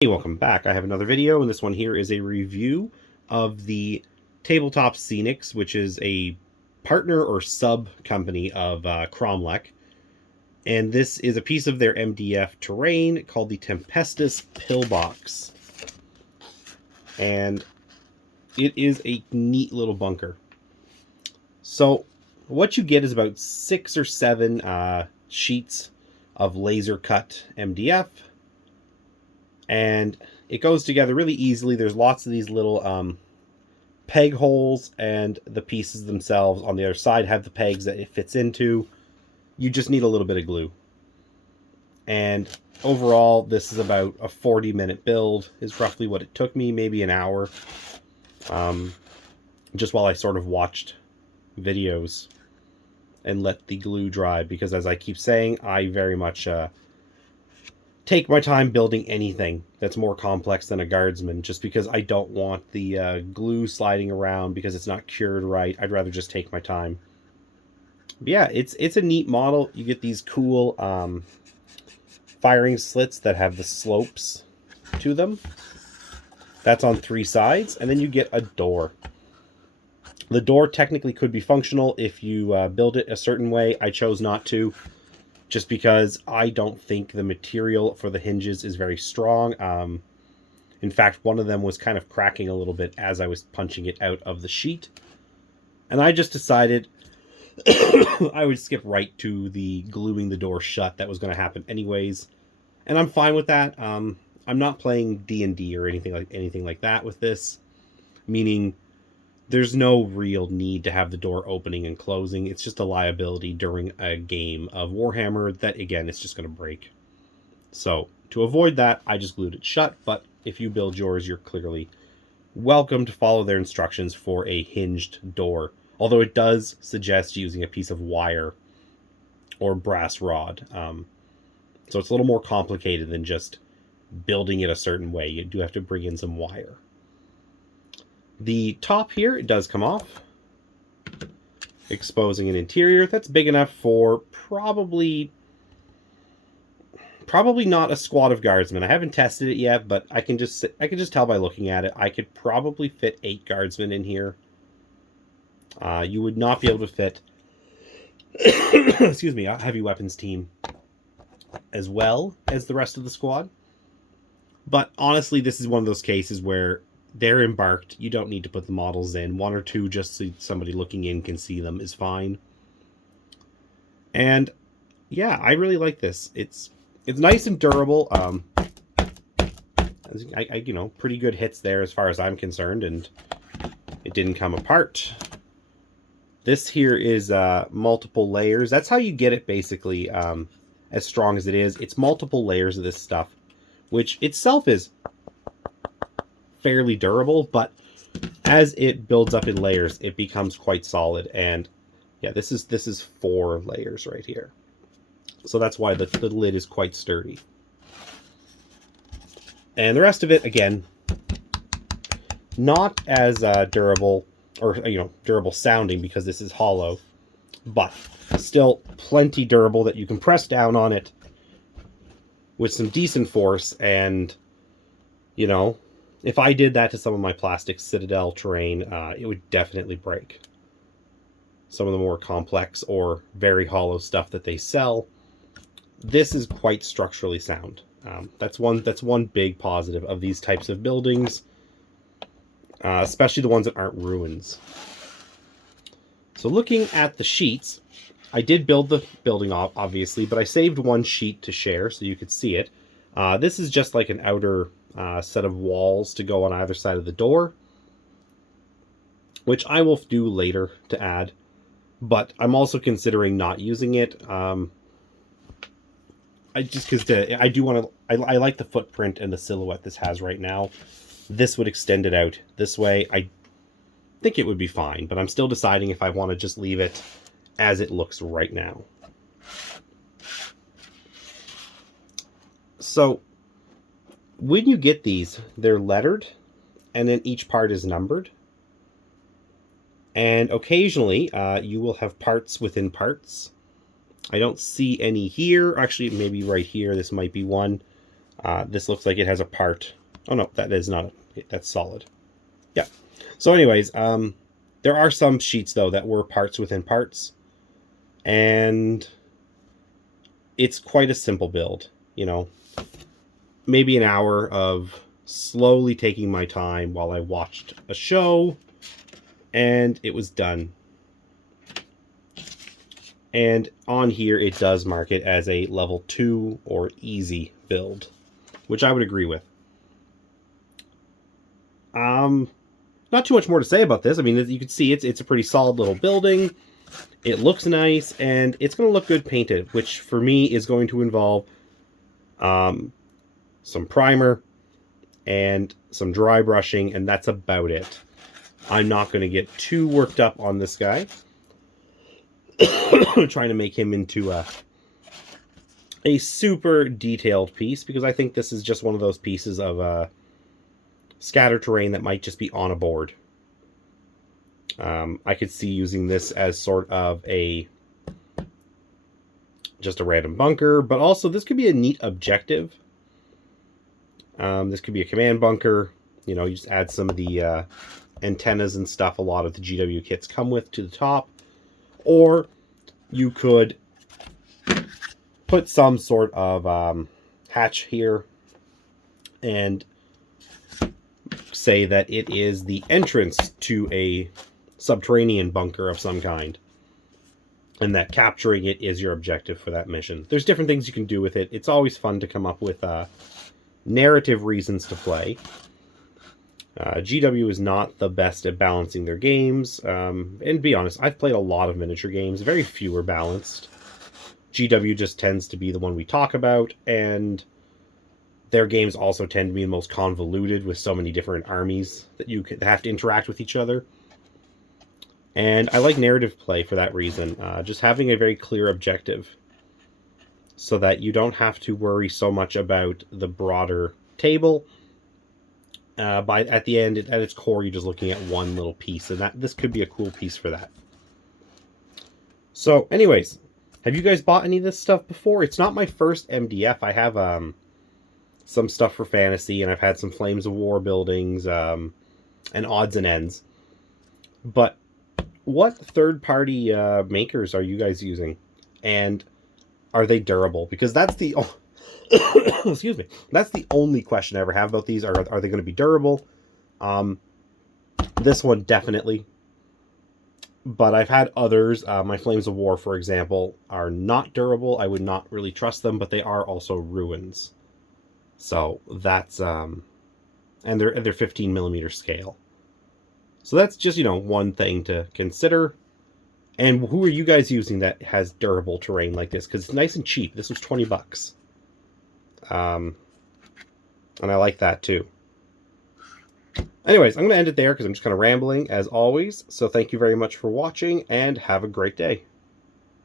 Hey, welcome back. I have another video, and this one here is a review of the Tabletop Scenics, which is a partner or sub company of Kromlech. And this is a piece of their MDF terrain called the Tempestus Pillbox. And it is a neat little bunker. So what you get is about 6 or 7 sheets of laser cut MDF. And it goes together really easily. There's lots of these little peg holes, and the pieces themselves on the other side have the pegs that it fits into. You just need a little bit of glue. And overall, this is about a 40-minute build, is roughly what it took me, maybe an hour. Just while I sort of watched videos and let the glue dry, because as I keep saying, I very much take my time building anything that's more complex than a guardsman, just because I don't want the glue sliding around because it's not cured right. I'd rather just take my time. But yeah, it's a neat model. You get these cool firing slits that have the slopes to them. That's on 3 sides, and then you get a door. The door technically could be functional if you build it a certain way. I chose not to, just because I don't think the material for the hinges is very strong. In fact, one of them was kind of cracking a little bit as I was punching it out of the sheet. And I just decided I would skip right to the gluing the door shut. That was going to happen anyways. And I'm fine with that. I'm not playing D&D or anything like that with this. Meaning, there's no real need to have the door opening and closing. It's just a liability during a game of Warhammer that, again, it's just going to break. So, to avoid that, I just glued it shut. But if you build yours, you're clearly welcome to follow their instructions for a hinged door. Although it does suggest using a piece of wire or brass rod. So it's a little more complicated than just building it a certain way. You do have to bring in some wire. The top here, it does come off, exposing an interior that's big enough for probably not a squad of guardsmen. I haven't tested it yet, but I can just tell by looking at it. I could probably fit 8 guardsmen in here. You would not be able to fit excuse me, a heavy weapons team as well as the rest of the squad. But honestly, this is one of those cases where they're embarked. You don't need to put the models in. 1 or 2 just so somebody looking in can see them is fine. And yeah, I really like this. It's nice and durable. You know, pretty good hits there as far as I'm concerned, and it didn't come apart. This here is multiple layers. That's how you get it basically as strong as it is. It's multiple layers of this stuff, which itself is fairly durable, but as it builds up in layers, it becomes quite solid. And yeah, this is 4 layers right here, so that's why the lid is quite sturdy. And the rest of it, again, not as durable, or durable sounding, because this is hollow, but still plenty durable that you can press down on it with some decent force. And if I did that to some of my plastic Citadel terrain, it would definitely break. Some of the more complex or very hollow stuff that they sell, this is quite structurally sound. That's one big positive of these types of buildings, especially the ones that aren't ruins. So looking at the sheets, I did build the building obviously, but I saved 1 sheet to share so you could see it. This is just like an outer set of walls to go on either side of the door, which I will do later to add, but I'm also considering not using it. I like the footprint and the silhouette this has right now. This would extend it out this way. I think it would be fine, but I'm still deciding if I want to just leave it as it looks right now. So when you get these, they're lettered, and then each part is numbered. And occasionally, you will have parts within parts. I don't see any here. Actually, maybe right here, this might be one. This looks like it has a part. Oh no, that is not. That's solid. Yeah. So anyways, there are some sheets though that were parts within parts, and it's quite a simple build. You know, maybe an hour of slowly taking my time while I watched a show, and it was done. And on here, it does mark it as a level 2 or easy build, which I would agree with. Not too much more to say about this. I mean, you can see it's a pretty solid little building. It looks nice, and it's going to look good painted, which for me is going to involve some primer and some dry brushing, and that's about it. I'm not going to get too worked up on this guy. Trying to make him into a super detailed piece, because I think this is just one of those pieces of scatter terrain that might just be on a board. I could see using this as sort of just a random bunker, but also this could be a neat objective. This could be a command bunker. You know, you just add some of the antennas and stuff a lot of the GW kits come with to the top. Or you could put some sort of hatch here and say that it is the entrance to a subterranean bunker of some kind, and that capturing it is your objective for that mission. There's different things you can do with it. It's always fun to come up with narrative reasons to play. GW is not the best at balancing their games, and to be honest, I've played a lot of miniature games. Very few are balanced. GW just tends to be the one we talk about, and their games also tend to be the most convoluted, with so many different armies that you have to interact with each other. And I like narrative play for that reason. Just having a very clear objective, so that you don't have to worry so much about the broader table. At the end, at its core, you're just looking at one little piece, and this could be a cool piece for that. So, anyways, have you guys bought any of this stuff before? It's not my first MDF. I have some stuff for fantasy, and I've had some Flames of War buildings, and odds and ends. But what third-party makers are you guys using? And are they durable? Because that's the... excuse me. That's the only question I ever have about these. Are they going to be durable? This one definitely. But I've had others. My Flames of War, for example, are not durable. I would not really trust them, but they are also ruins. So that's and they're 15 millimeter scale. So that's just, you know, one thing to consider. And who are you guys using that has durable terrain like this? Because it's nice and cheap. This was $20. And I like that too. Anyways, I'm going to end it there because I'm just kind of rambling as always. So thank you very much for watching, and have a great day.